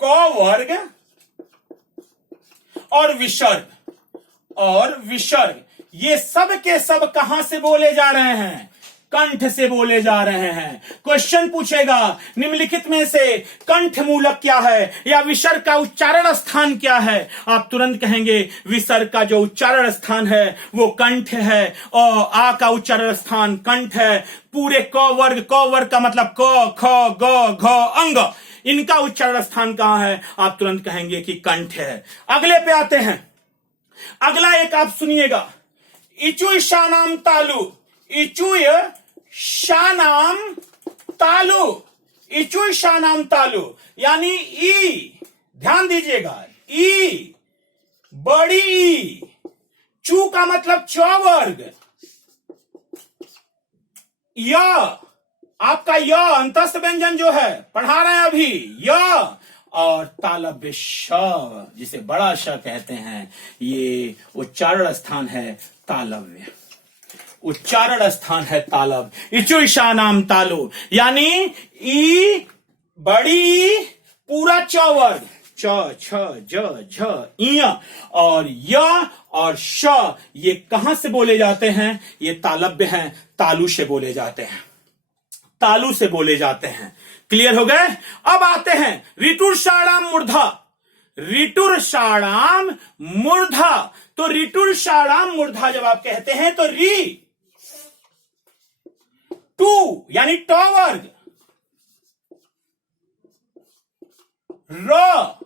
क वर्ग और विसर्ग ये सब के सब कहां से बोले जा रहे हैं? कंठ से बोले जा रहे हैं। क्वेश्चन पूछेगा निम्नलिखित में से कंठ मूलक क्या है या विसर्ग का उच्चारण स्थान क्या है? आप तुरंत कहेंगे विसर्ग का जो उच्चारण स्थान है वो कंठ है और आ का उच्चारण स्थान कंठ है। पूरे क वर्ग का मतलब क ख ग घ अंग, इनका उच्चारण स्थान कहां है? आप तुरंत कहेंगे कि कंठ है। अगले पे आते हैं। अगला एक आप सुनिएगा, इचुय शानाम तालु, इचुय शानाम तालु, इचुय शानाम तालु यानी ई, ध्यान दीजिएगा, ई बड़ी ई, चू का मतलब चौवर्ग, य आपका य अंतस्थ व्यंजन जो है पढ़ा रहे हैं अभी, य और तालव्य श जिसे बड़ा श कहते हैं, ये उच्चारण स्थान है तालव्य, उच्चारण स्थान है तालब। इचु ईशानाम तालु यानी ई बड़ी पूरा चौवर्ग, च छ ज झ इय और य और श ये कहां से बोले जाते हैं? ये तालव्य हैं, तालु से बोले जाते हैं, तालु से बोले जाते हैं। क्लियर हो गए? अब आते हैं ऋटुर्षाणाम मूर्धा, ऋटुर्षाणाम मूर्धा। तो ऋटुर्षाणाम मूर्धा जब आप कहते हैं तो री टू यानी ट वर्ग, र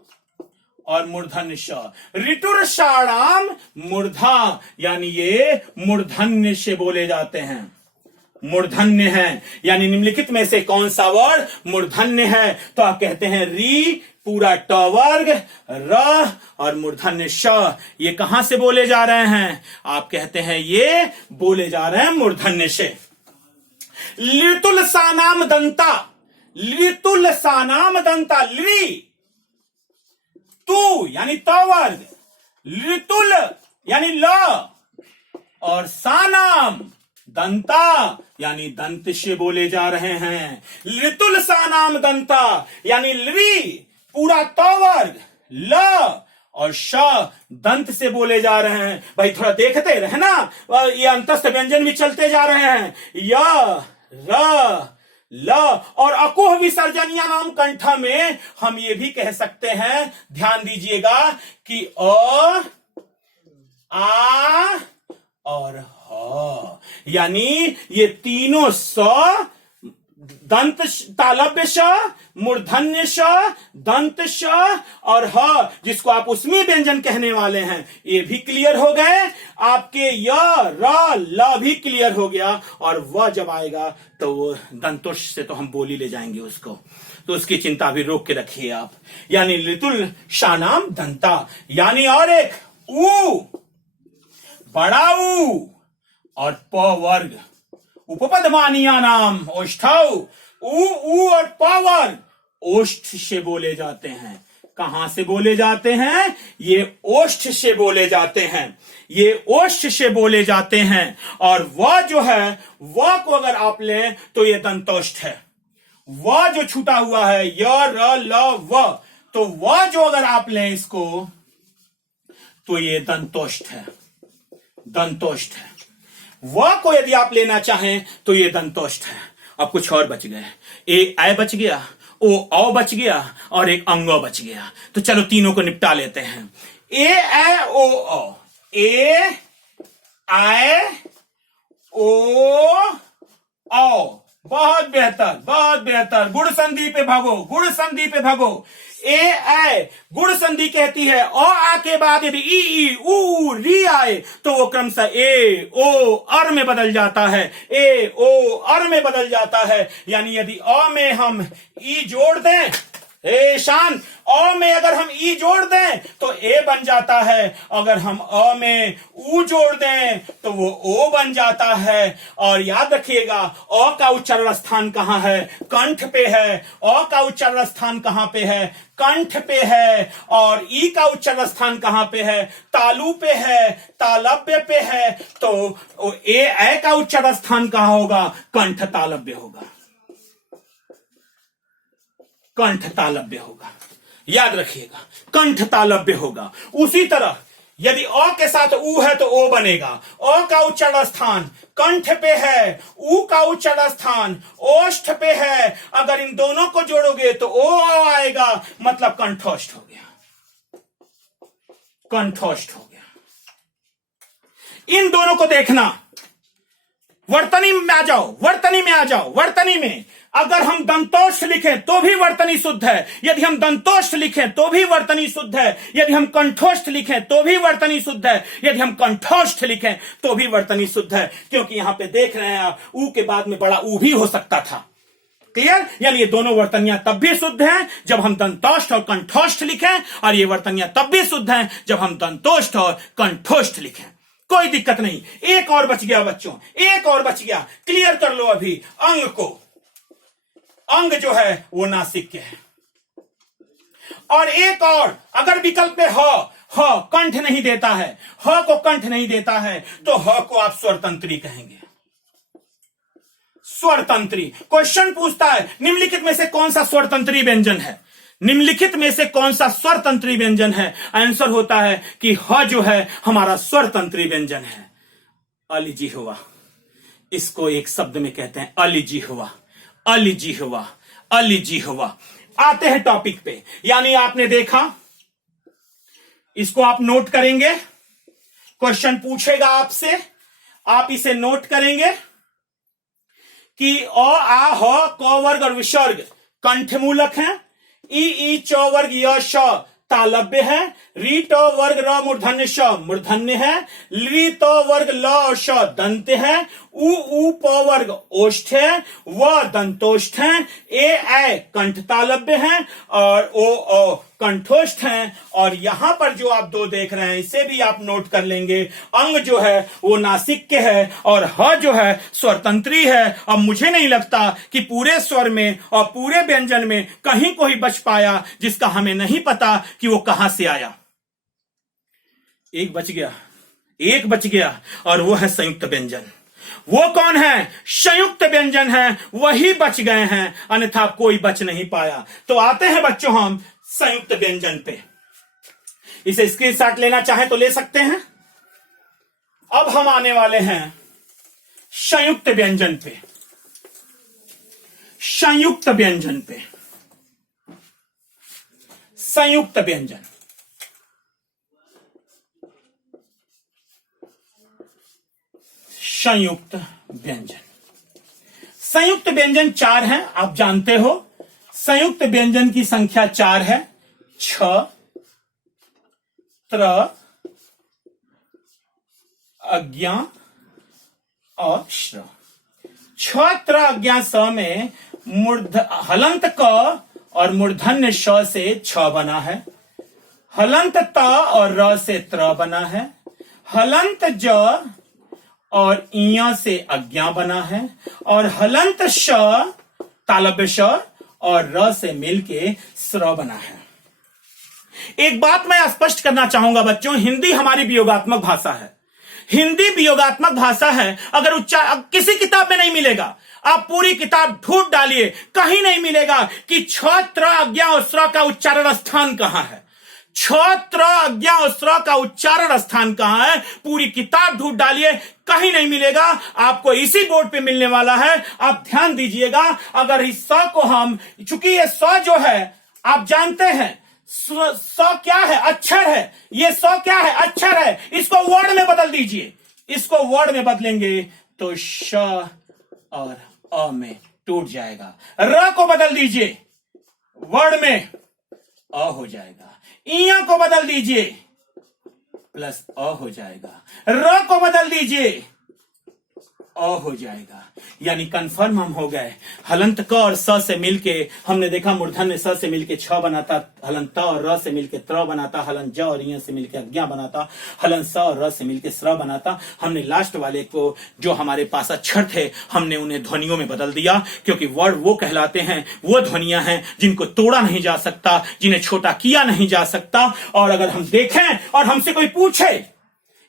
और मूर्धन्य श, ऋटुर्षाणाम मूर्धा यानी ये मूर्धन्य से बोले जाते हैं, मूर्धन्य है। यानी निम्नलिखित में से कौन सा वर्ड मूर्धन्य है? तो आप कहते हैं री पूरा ट वर्ग, र और मूर्धन्य श, ये कहां से बोले जा रहे हैं? आप कहते हैं ये बोले जा रहे हैं मूर्धन्य से। लितुल सानाम दंता, लितुल सानाम दंता, ली तू यानी त वर्ग, लितुल यानी ल और सानाम दंता यानी दंत से बोले जा रहे हैं। लितुल सानाम दंता यानी ली पूरा त वर्ग, ल और श दंत से बोले जा रहे हैं। भाई थोड़ा देखते रहे ना, ये अंतस्थ व्यंजन भी चलते जा रहे हैं। य र ल और अकुह विसर्जनिया नाम कंठ में हम ये भी कह सकते हैं, ध्यान दीजिएगा कि अ आ और ह यानी ये तीनों स दंत तालव्य श, मूर्धन्य श, दंत श और ह जिसको आप उसमें व्यंजन कहने वाले हैं, ये भी क्लियर हो गए। आपके य र ल भी क्लियर हो गया और व जब आएगा तो वो दंतोष से तो हम बोली ले जाएंगे उसको, तो उसकी चिंता भी रोक के रखिए आप। यानी लितुल शानाम दंता यानी और एक ऊ बड़ा ऊ और प वर्ग, उपपद मानिया नाम ओष्ठौ, ऊ और प वर्ग ओष्ठ से बोले जाते हैं। कहां से बोले जाते हैं? ये ओष्ठ से बोले जाते हैं, ये ओष्ठ से बोले जाते हैं। और वह जो है वह को अगर आप लें तो ये दंतोष्ठ है। वह जो छूटा हुआ है य र ल व, तो वह जो अगर आप लें इसको तो ये दंतोष्ठ है, दंतोष्ठ है। वह को यदि आप लेना चाहें तो ये दंतोष्ठ है। अब कुछ और बच गए, ए आय बच गया, ओ औ बच गया और एक अंगो बच गया। तो चलो तीनों को निपटा लेते हैं। ए ऐ ओ औ, ए आय ओ औ, बहुत बेहतर, बहुत बेहतर। गुण संधि पे भागो, गुण संधि पे भागो। ए ऐ गुण संधि कहती है अ आ के बाद यदि ई ऊ री आए तो वो क्रमशः ए ओ अर में बदल जाता है, ए ओ अर में बदल जाता है। यानी यदि अ में हम ई जोड़ दें, ए शान, अ में अगर हम ई जोड़ दें तो ए बन जाता है, अगर हम अ में ऊ जोड़ दें तो वो ओ बन जाता है। और याद रखिएगा अ का उच्चारण स्थान कहां है? कंठ पे है। अ का उच्चारण स्थान कहां पे है? कंठ पे है। और ई का उच्चारण स्थान कहां पे है? तालु पे है, तालव्य पे है। तो ए ऐ का उच्चारण स्थान कहां होगा? कंठ तालव्य होगा, कंठ तालव्य होगा। याद रखिएगा, कंठ तालव्य होगा। उसी तरह यदि अ के साथ उ है तो ओ बनेगा। अ का उच्चारण स्थान कंठ पे है, उ का उच्चारण स्थान ओष्ठ पे है। अगर इन दोनों को जोड़ोगे तो ओ आएगा, मतलब कंठोष्ठ हो गया, कंठोष्ठ हो गया। इन दोनों को देखना, वर्तनी में आ जाओ, वर्तनी में आ जाओ। वर्तनी में अगर हम दंतोष्ठ लिखें तो भी वर्तनी शुद्ध है, यदि हम दंतोष्ठ लिखें तो भी वर्तनी शुद्ध है, यदि हम कंठोष्ठ लिखें तो भी वर्तनी शुद्ध है, यदि हम कंठोष्ठ लिखें तो भी वर्तनी शुद्ध है। क्योंकि यहां पे देख रहे हैं आप, ऊ के बाद में बड़ा ऊ भी हो सकता था। क्लियर? यानी ये दोनों वर्तनियां तब भी शुद्ध हैं जब हम दंतोष्ठ और कंठोष्ठ लिखें, और ये वर्तनियां तब भी शुद्ध हैं जब हम दंतोष्ठ और कंठोष्ठ लिखें। कोई दिक्कत नहीं। एक और बच गया बच्चों, एक और बच गया। क्लियर कर लो अभी अंग को। अंग जो है वो नासिक के है। और एक और, अगर विकल्प में ह कंठ नहीं देता है, ह को कंठ नहीं देता है, तो ह को आप स्वरतंत्री कहेंगे। स्वरतंत्री। क्वेश्चन पूछता है निम्नलिखित में से कौन सा स्वरतंत्री व्यंजन है, निम्नलिखित में से कौन सा स्वरतंत्री व्यंजन है। आंसर होता है कि ह जो है हमारा स्वरतंत्री व्यंजन है। अलिजिह्वा, इसको एक शब्द में कहते हैं अलिजिह्वा, अलिजिह्वा, अलिजिह्वा। आते हैं टॉपिक पे। यानी आपने देखा, इसको आप नोट करेंगे, क्वेश्चन पूछेगा आपसे, आप इसे नोट करेंगे कि अ आ ह क वर्ग और विसर्ग कंठमूलक हैं, ई च वर्ग य श तालव्य है, री ट वर्ग र मूर्धन्य श मूर्धन्य है, ली त वर्ग ल श दंत है, उ प वर्ग ओष्ठ है, व दंतोष्ठ है, ए कंठ तालव्य है, और ओ कंठोष्ठ है। और यहां पर जो आप दो देख रहे हैं इसे भी आप नोट कर लेंगे। अंग जो है वो नासिक के है और ह जो है स्वरतंत्री है। अब मुझे नहीं लगता कि पूरे स्वर में और पूरे व्यंजन में कहीं कोई बच पाया जिसका हमें नहीं पता कि वो कहां से आया। एक बच गया, एक बच गया, और वो है संयुक्त व्यंजन। वो कौन है? संयुक्त व्यंजन है, वही बच गए हैं, अन्यथा कोई बच नहीं पाया। तो आते हैं बच्चों हम संयुक्त व्यंजन पे। इसे स्क्रीनशॉट लेना चाहे तो ले सकते हैं। अब हम आने वाले हैं संयुक्त व्यंजन पे। संयुक्त व्यंजन पे, संयुक्त व्यंजन। संयुक्त व्यंजन, संयुक्त व्यंजन 4 हैं, आप जानते हो। संयुक्त व्यंजन की संख्या 4 है। छ, त्र, अज्ञा और श्र। छ, त्र, अज्ञा, स में हलंत क और मूर्धन्य श से छ बना है, हलंत त और र से त्र बना है, हलंत ज और इया से अज्ञा बना है, और हलंत श तालव्य श और र से मिलके स्र बना है। एक बात मैं स्पष्ट करना चाहूंगा बच्चों, हिंदी हमारी वियोगात्मक भाषा है। हिंदी वियोगात्मक भाषा है। अगर उच्चारण किसी किताब में नहीं मिलेगा, आप पूरी किताब ढूंढ डालिए, कहीं नहीं मिलेगा कि छ, त्र, अज्ञा और स्र का उच्चारण स्थान कहां है। छ, त्र, अज्ञा और स्र का उच्चारण स्थान कहां है, पूरी किताब ढूंढ डालिए, कहीं नहीं मिलेगा। आपको इसी बोर्ड पे मिलने वाला है। आप ध्यान दीजिएगा। अगर इस स को हम, चूंकि ये स जो है आप जानते हैं, स क्या है? अक्षर है। ये स क्या है? अक्षर है। इसको वर्ड में बदल दीजिए। इसको वर्ड में बदलेंगे तो श और अ में टूट जाएगा। र को बदल दीजिए, वर्ड में अ हो जाएगा। इया को बदल दीजिए, प्लस अ हो जाएगा। र को बदल दीजिए, अ हो जाएगा। यानी कंफर्म हम हो गए। हलंत क और स से मिलके हमने देखा मूर्धन्य स से मिलके छ बनाता, हलंत त और र से मिलके त्र बनाता, हलंत ज और य से मिलके अज्ञा बनाता, हलंत स और र से मिलके स्र बनाता। हमने लास्ट वाले को जो हमारे पास अक्षर थे हमने उन्हें ध्वनियों में बदल दिया, क्योंकि वर्ड वो कहलाते हैं, वो ध्वनियां हैं जिनको तोड़ा नहीं जा सकता, जिन्हें छोटा किया नहीं जा सकता। और अगर हम देखें और हमसे कोई पूछे,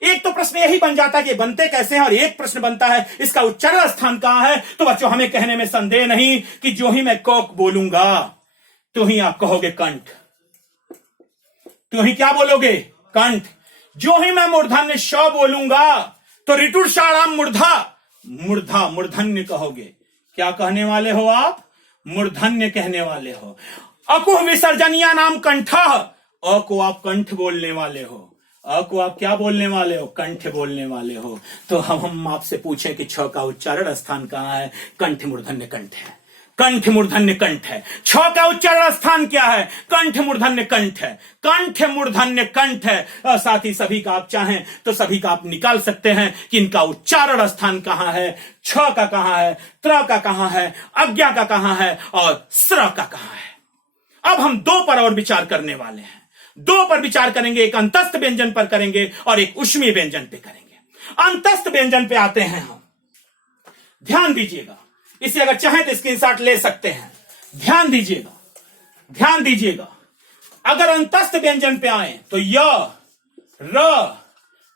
एक तो प्रश्न यही बन जाता है कि बनते कैसे हैं, और एक प्रश्न बनता है इसका उच्चारण स्थान कहां है। तो बच्चों हमें कहने में संदेह नहीं कि जो ही मैं कोक बोलूंगा तो ही आप कहोगे कंठ। तो ही क्या बोलोगे? कंठ। जो ही मैं मूर्धन्य श बोलूंगा तो ऋटुर षाणाम मूर्धा, मूर्धा मूर्धन्य कहोगे। क्या कहने वाले हो आप? मूर्धन्य कहने वाले हो। अकुह विसर्जनिया नाम कंठ, अ को आप कंठ बोलने वाले हो। अ को आप क्या बोलने वाले हो? कंठ बोलने वाले हो। तो हम आपसे पूछें कि छ का उच्चारण स्थान कहां है? कंठ मूर्धन्य कंठ है। कंठ मूर्धन्य कंठ है। छ का उच्चारण स्थान क्या है? कंठ मूर्धन्य कंठ है। कंठ मूर्धन्य कंठ है। और साथ ही सभी का आप चाहें तो सभी का आप निकाल सकते हैं कि इनका उच्चारण स्थान कहां है, छ का कहां है, त्र का कहां है, अज्ञा का कहां है और स्र का कहां है। अब हम दो पर और विचार करने वाले हैं। दो पर विचार करेंगे, एक अंतस्थ व्यंजन पर करेंगे और एक ऊष्मीय व्यंजन पे करेंगे। अंतस्थ व्यंजन पे आते हैं हम। ध्यान दीजिएगा, इसे अगर चाहें तो स्क्रीनशॉट ले सकते हैं। ध्यान दीजिएगा, ध्यान दीजिएगा। अगर अंतस्थ व्यंजन पे आए तो य, र,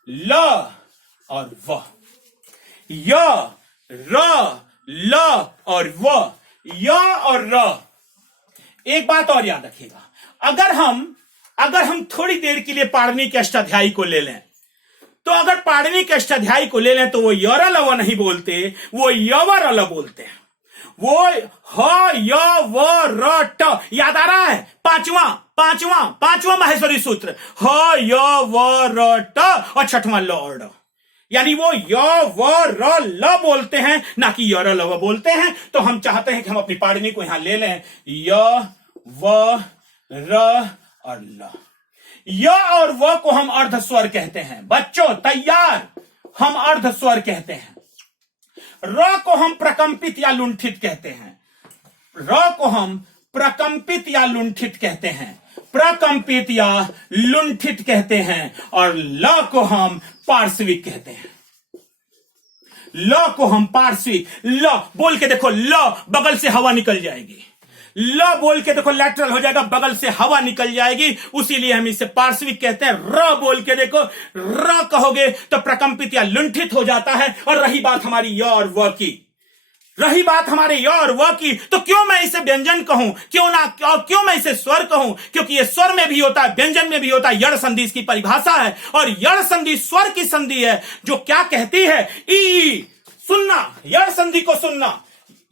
ल और व। य, र, ल और व। य और र। एक बात और याद रखिएगा, अगर हम थोड़ी देर के लिए पाणिनि के अष्टाध्यायी को ले लें, तो अगर पाणिनि के अष्टाध्यायी को ले लें तो वो यर लव नहीं बोलते, वो यवर ल बोलते हैं। वो ह य व र ट, याद आ रहा है? पांचवा माहेश्वरी सूत्र, ह य व र ट और छठवां ल और ड। यानी वो य व र ल बोलते हैं, ना कि यर लव बोलते हैं। तो हम चाहते हैं कि हम अपनी पाणिनि को यहां ले लें। य व र और ल। य और व को हम अर्ध स्वर कहते हैं। बच्चों तैयार, हम अर्ध स्वर कहते हैं। र को हम प्रकंपित या लुंठित कहते हैं। र को हम प्रकंपित या लुंठित कहते हैं, प्रकंपित या लुंठित कहते हैं। और ल को हम पार्श्विक कहते हैं। ल को हम पार्श्विक, ल बोल के देखो, ल बगल से हवा निकल जाएगी। ल बोल के देखो, लैटरल हो जाएगा, बगल से हवा निकल जाएगी, उसीलिए हम इसे पार्श्विक कहते हैं। र बोल के देखो, र कहोगे तो प्रकंपित या लुंठित हो जाता है। और रही बात हमारी य और व की, रही बात हमारे य और व की, तो क्यों मैं इसे व्यंजन कहूं, क्यों मैं इसे स्वर कहूं? क्योंकि ये स्वर में भी होता है, व्यंजन में भी होता है। यड़ संधि इसकी परिभाषा है और यड़ संधि स्वर की संधि है, जो क्या कहती है? ई सुनना, यड़ संधि को सुनना,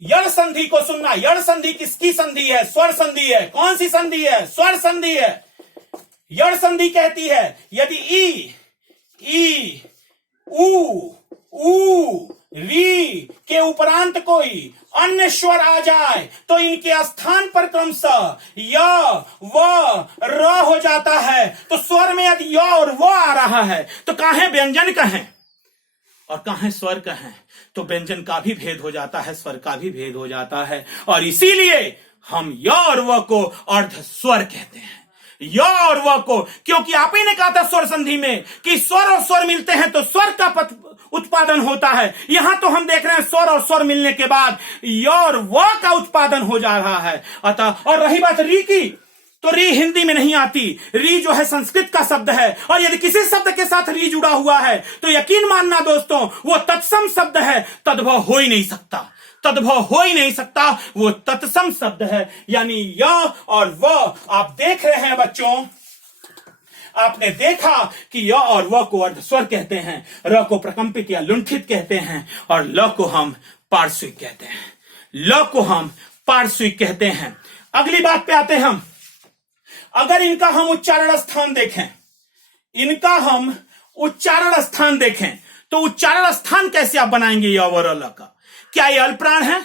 यड़ संधि को सुनना। यड़ संधि किसकी संधि है? स्वर संधि है। कौन सी संधि है? स्वर संधि है। यड़ संधि कहती है यदि ई ऊ री के उपरांत कोई अन्य स्वर आ जाए तो इनके स्थान पर क्रमशः य व र हो जाता है। तो स्वर में यदि य और व आ रहा है तो काहे व्यंजन कहें और काहे स्वर कहें? तो व्यंजन का भी भेद हो जाता है, स्वर का भी भेद हो जाता है। और इसीलिए हम य और व को अर्ध स्वर कहते हैं। य और व को, क्योंकि आप ही ने कहा था स्वर संधि में कि स्वर और स्वर मिलते हैं तो स्वर का उत्पादन होता है। यहां तो हम देख रहे हैं स्वर और स्वर मिलने के बाद य और व का उत्पादन हो जा रहा है। अतः और रही बात री की, तो री हिंदी में नहीं आती। री जो है संस्कृत का शब्द है, और यदि किसी शब्द के साथ री जुड़ा हुआ है तो यकीन मानना दोस्तों, वो तत्सम शब्द है, तद्भव हो ही नहीं सकता, तद्भव हो ही नहीं सकता, वो तत्सम शब्द है। यानी य और व आप देख रहे हैं बच्चों, आपने देखा कि य और व को अर्ध स्वर कहते हैं, र को प्रकंपित या लुंठित कहते हैं और ल को हम पार्श्विक कहते हैं। ल को हम पार्श्विक कहते हैं। अगली बात पे आते हैं हम। अगर इनका हम उच्चारण स्थान देखें, इनका हम उच्चारण स्थान देखें तो उच्चारण स्थान कैसे आप बनाएंगे य और ल का? क्या ये अल्पप्राण है?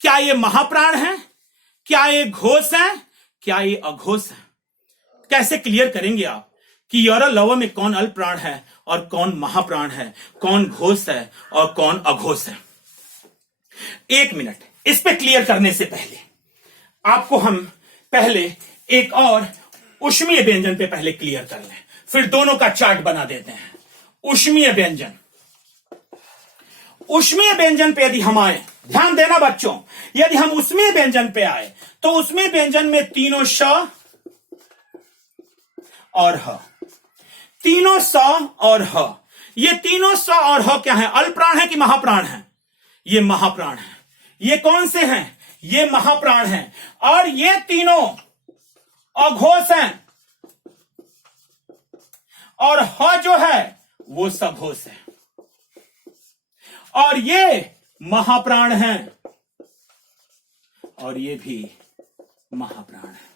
क्या ये महाप्राण है? क्या ये घोष है? क्या ये अघोष है? कैसे क्लियर करेंगे आप कि यर लव में कौन अल्पप्राण है और कौन महाप्राण है, कौन घोष है और कौन अघोष है? एक मिनट, इस पे क्लियर करने से पहले आपको हम पहले एक और ऊष्मीय व्यंजन पे पहले क्लियर कर लें, फिर दोनों का चार्ट बना देते हैं। ऊष्मीय व्यंजन, ऊष्मीय व्यंजन पे यदि हम आए, ध्यान देना बच्चों, यदि हम ऊष्मीय व्यंजन पे आए तो ऊष्मीय व्यंजन में तीनों श और ह, तीनों स और ह, ये तीनों स और ह क्या है? अल्पप्राण है कि महाप्राण है? ये महाप्राण है। ये कौन से हैं? ये महाप्राण हैं। और ये तीनों अघोष हैं। और ह जो है वो सघोष है, और ये महाप्राण है, और ये भी महाप्राण है।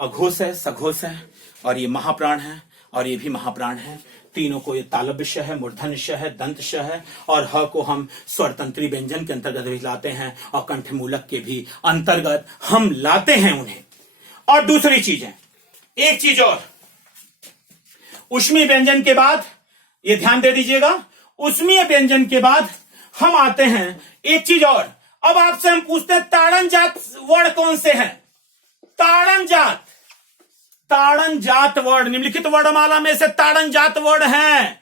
अघोष है, सघोष है, और ये महाप्राण है, और ये भी महाप्राण है। तीनों को ये तालव्य श है, मूर्धन्य श है, दंत श है, और ह को हम स्वरतंत्री व्यंजन के अंतर्गत भी लाते हैं, और कंठ मूलक के भी अंतर्गत हम लाते हैं उन्हें। और दूसरी चीज है, एक चीज और, उष्मीय व्यंजन के बाद, ये ध्यान दे दीजिएगा, उष्मीय व्यंजन के बाद हम आते हैं एक चीज और। अब आपसे हम पूछते हैं ताड़न जात वर्ण कौन से हैं? ताड़न जात, ताड़न जात वर्ण निम्नलिखित वर्णमाला में से ताड़न जात वर्ण है।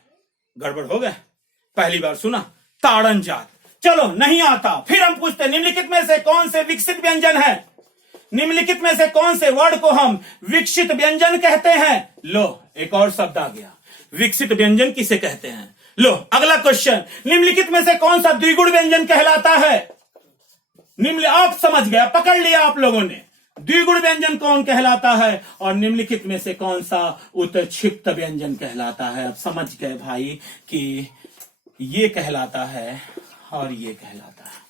गड़बड़ हो गया, पहली बार सुना ताड़न जात, चलो नहीं आता। फिर हम पूछते हैं निम्नलिखित में से कौन से विकसित व्यंजन है? निम्नलिखित में से कौन से वर्ण को हम विकसित व्यंजन कहते हैं? लो एक और शब्द आ गया, विकसित व्यंजन किसे कहते हैं? लो अगला क्वेश्चन, निम्नलिखित में से कौन सा द्विगुण व्यंजन कहलाता है? आप समझ गया, पकड़ लिया आप लोगों ने, द्विगुण व्यंजन कौन कहलाता है, और निम्नलिखित में से कौन सा उत्क्षिप्त व्यंजन कहलाता है? अब समझ गए भाई कि ये कहलाता है और ये कहलाता है,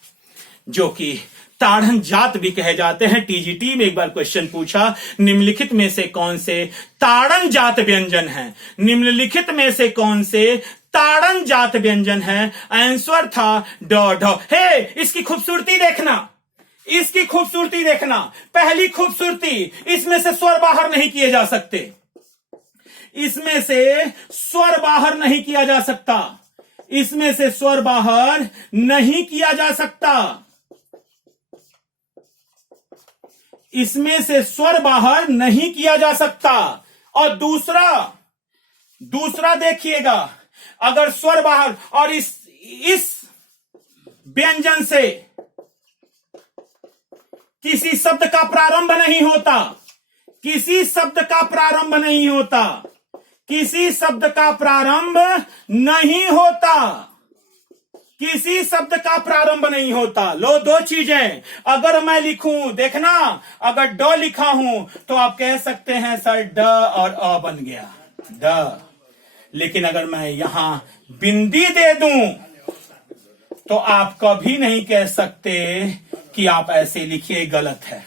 जो कि ताड़न जात भी कहे जाते हैं। टीजीटी में एक बार क्वेश्चन पूछा, निम्नलिखित में से कौन से ताड़न जात व्यंजन है? निम्नलिखित में से कौन से ताड़न जात व्यंजन है? आंसर था ड ढ। हे, इसकी खूबसूरती देखना, इसकी खूबसूरती देखना। पहली खूबसूरती, इसमें से स्वर बाहर नहीं किए जा सकते, इसमें से स्वर बाहर नहीं किया जा सकता, इसमें से स्वर बाहर नहीं किया जा सकता, इसमें से स्वर बाहर नहीं किया जा सकता। और दूसरा देखिएगा, अगर स्वर बाहर, और इस व्यंजन से किसी शब्द का प्रारंभ नहीं होता, किसी शब्द का प्रारंभ नहीं होता, किसी शब्द का प्रारंभ नहीं होता, किसी शब्द का प्रारंभ नहीं होता। लो दो चीजें, अगर मैं लिखूं, देखना, अगर ड लिखा हूं तो आप कह सकते हैं सर ड और अ बन गया, ड। लेकिन अगर मैं यहां बिंदी दे दूं तो आप कभी नहीं कह सकते कि आप ऐसे लिखिए, गलत है।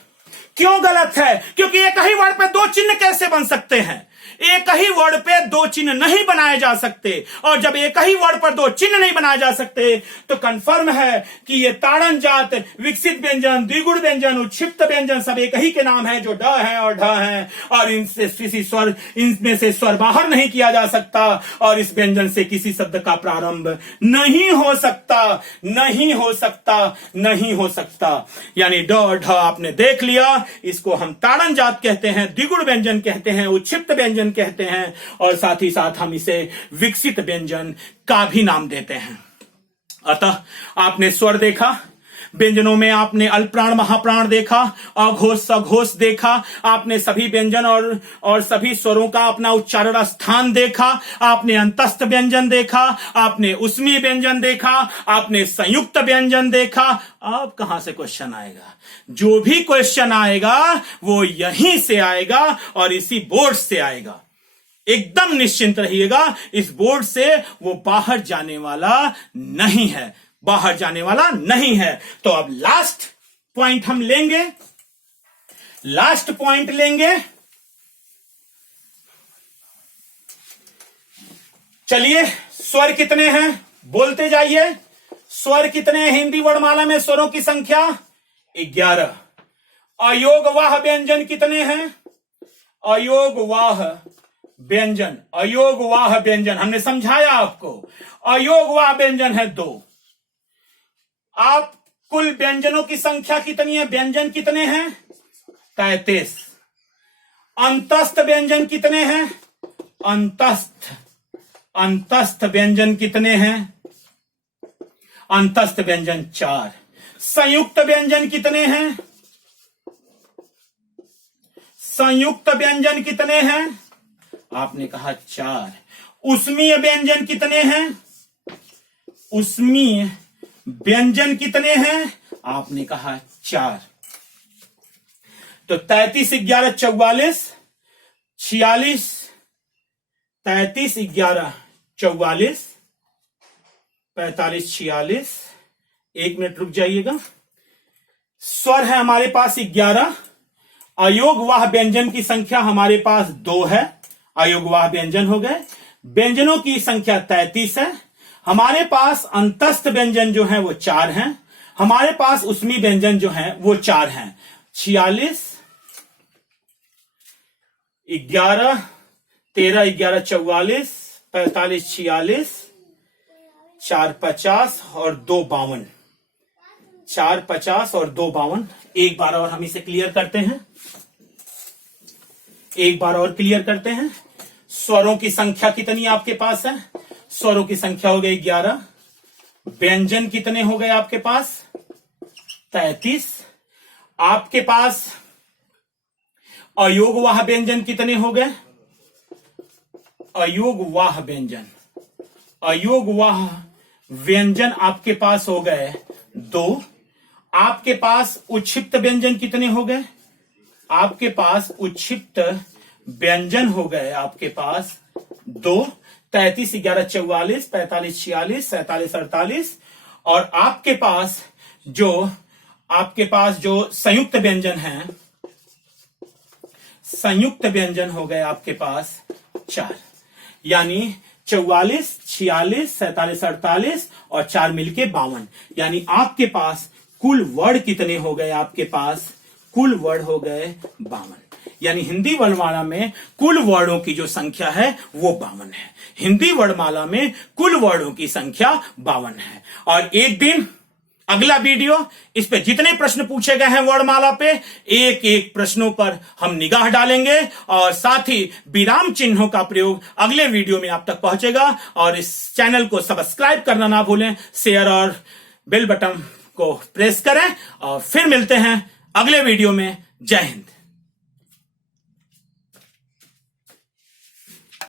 क्यों गलत है? क्योंकि एक ही वर्ड पे दो चिन्ह कैसे बन सकते हैं? एक ही वर्ड पे दो चिन्ह नहीं बनाए जा सकते, और जब एक ही वर्ड पर दो चिन्ह नहीं बनाए जा सकते तो कंफर्म है कि ये ताड़न जात, विकसित व्यंजन, द्विगुण व्यंजन, उत्क्षिप्त व्यंजन सब एक ही के नाम है, जो ड है और ढ है, और इनसे किसी स्वर, इनमें से स्वर बाहर नहीं किया जा सकता, और इस व्यंजन से किसी शब्द का प्रारंभ नहीं हो सकता, नहीं हो सकता, नहीं हो सकता। यानी ड और ढ आपने देख लिया, इसको हम ताड़न जात कहते हैं, द्विगुण व्यंजन कहते हैं, उत्क्षिप्त व्यंजन कहते हैं, और साथ ही साथ हम इसे विकसित व्यंजन का भी नाम देते हैं। अतः आपने स्वर देखा, व्यंजनों में आपने अल्पप्राण महाप्राण देखा, अघोष सघोष देखा, आपने सभी व्यंजन और सभी स्वरों का अपना उच्चारण स्थान देखा, आपने अंतस्थ व्यंजन देखा, आपने उष्मीय व्यंजन देखा, आपने संयुक्त व्यंजन देखा। अब कहां से क्वेश्चन आएगा? जो भी क्वेश्चन आएगा वो यहीं से आएगा और इसी बोर्ड से आएगा। एकदम निश्चिंत रहिएगा, इस बोर्ड से वो बाहर जाने वाला नहीं है, बाहर जाने वाला नहीं है। तो अब लास्ट पॉइंट हम लेंगे, लास्ट पॉइंट लेंगे। चलिए, स्वर कितने हैं बोलते जाइए। स्वर कितने हैं हिंदी वर्णमाला में? स्वरों की संख्या 11। अयोगवाह व्यंजन कितने हैं? अयोगवाह व्यंजन, अयोगवाह व्यंजन हमने समझाया आपको, अयोगवाह व्यंजन है 2। आप कुल व्यंजनों की संख्या कितनी है? व्यंजन कितने हैं? 33। अंतस्थ व्यंजन कितने हैं? अंतस्थ व्यंजन कितने हैं? अंतस्थ व्यंजन 4। संयुक्त व्यंजन कितने हैं? संयुक्त व्यंजन कितने हैं? आपने कहा 4। उष्मीय व्यंजन कितने हैं? उष्मीय व्यंजन कितने हैं? आपने कहा 4। तो 33 11 44 46 33, 11, 44, 45, 46। 1 मिनट रुक जाइएगा। स्वर है हमारे पास 11। अयोगवाह व्यंजन की संख्या हमारे पास 2 है। अयोगवाह व्यंजन हो गए। व्यंजनों की संख्या 33 है। हमारे पास अंतस्थ व्यंजन जो है वो 4 हैं। हमारे पास उसमी व्यंजन जो है वो 4 हैं। 46, 11, 13, 11, 44, 45, 46, 4, 50 और 2, 52। 4, 50 और 2, 52। एक बार और हम इसे क्लियर करते हैं। एक बार और क्लियर करते हैं। स्वरों की संख्या कितनी आपके पास है? स्वरों की संख्या हो गई 11। व्यंजन कितने हो गए आपके पास? 33। आपके पास अयोगवाह व्यंजन कितने हो गए? अयोगवाह व्यंजन, अयोगवाह व्यंजन आपके पास हो गए 2। आपके पास उच्छिप्त व्यंजन कितने हो गए? आपके पास उच्छिप्त व्यंजन हो गए आपके पास 2। 33, 11, 44, 45, 46, 47, 48। और आपके पास जो संयुक्त व्यंजन है, संयुक्त व्यंजन हो गए आपके पास 4। यानी 44, 46, 47, 48 और 4 मिलके 52। यानी आपके पास कुल वर्ण कितने हो गए? आपके पास कुल वर्ण हो गए 52। यानी हिंदी वर्णमाला में कुल वर्णों की जो संख्या है वो 52 है। हिंदी वर्णमाला में कुल वर्णों की संख्या 52 है। और एक दिन अगला वीडियो, इस पे जितने प्रश्न पूछे गए हैं वर्णमाला पे, एक एक प्रश्नों पर हम निगाह डालेंगे और साथ ही विराम चिन्हों का प्रयोग अगले वीडियो में आप तक पहुंचेगा। और इस चैनल को सब्सक्राइब करना ना भूलें, शेयर और बेल बटन को प्रेस करें। और फिर मिलते हैं अगले वीडियो में। जय हिंद।